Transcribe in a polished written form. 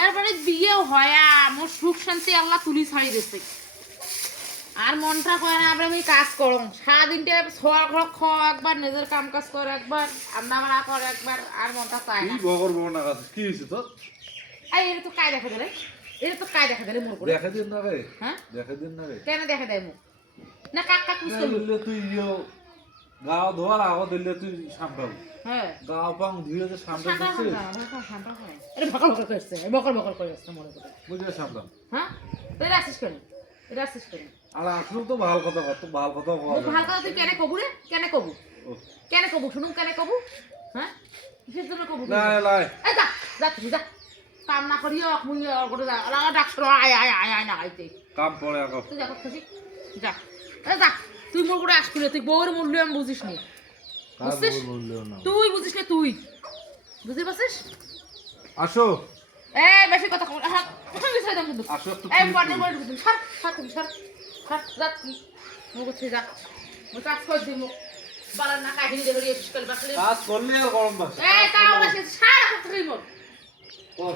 এরপরে বিয়ে হয় মোর সুখ শান্তি আল্লাহ তুলি ছাড়ি দিছে আর মনটা করে না আমি কাজ করম সারাদিনটা ছোয়ার ঘর খাওয়া একবার নিজের কাম কাজ করে একবার রান্না বান্না করে একবার আর মনটা চায় না বগর বগর না কি হয়েছে তোর? এই এটা তো কায় দেখা দিলে এটা তো কায় দেখা দিলে মোর করে দেখা দিন না রে। হ্যাঁ দেখা দিন না রে। কেন দেখা দেয় মুখ না কাক কাক মিস করলি তুই গাও ধোয়ার আগত দিলে তুই সামটাবো। হ্যাঁ গাও পাং ধুয়ে যে সামটাচ্ছিস এটা বকর বকর করছে বকর বকর করে আসছে মনে করে বুঝে সামটাম। হ্যাঁ তো এটা আসিস কেন এটা আসিস কেন আর আসলে তো ভালো কথা কত ভালো কথা বল। ভালো কথা তুই কেন কবু রে কেন কবু কেন কবু শুনুন কেন কবু হ্যাঁ কিসের জন্য কবু না না এই যা যা তুই যা কাম না করিও মুই করে যা আলা ডাক্তার আয় আয় আয় আয় না আইতে কাম পড়ে আগো তুই যা করছিস যা এই যা তুই মোর করে আসছিস তুই বউর মূল্য আমি বুঝিস নি বুঝছিস তুই বুঝিস না তুই বুঝতে পারছিস আসো এই বেশি কথা কর হ্যাঁ কোথায় বিছাই দাম কিন্তু আসো একটু এই পার্টনার বলে দিবি সর সর তুমি সর সর যা তুই মুখ করছিস যা মুখ কাজ কর দিমু বালার না কাহিনী দেবরি এসে কল বাকলে কাজ করলে আর গরম বাসে এই তাও বসে সারা কথা কই মোর কর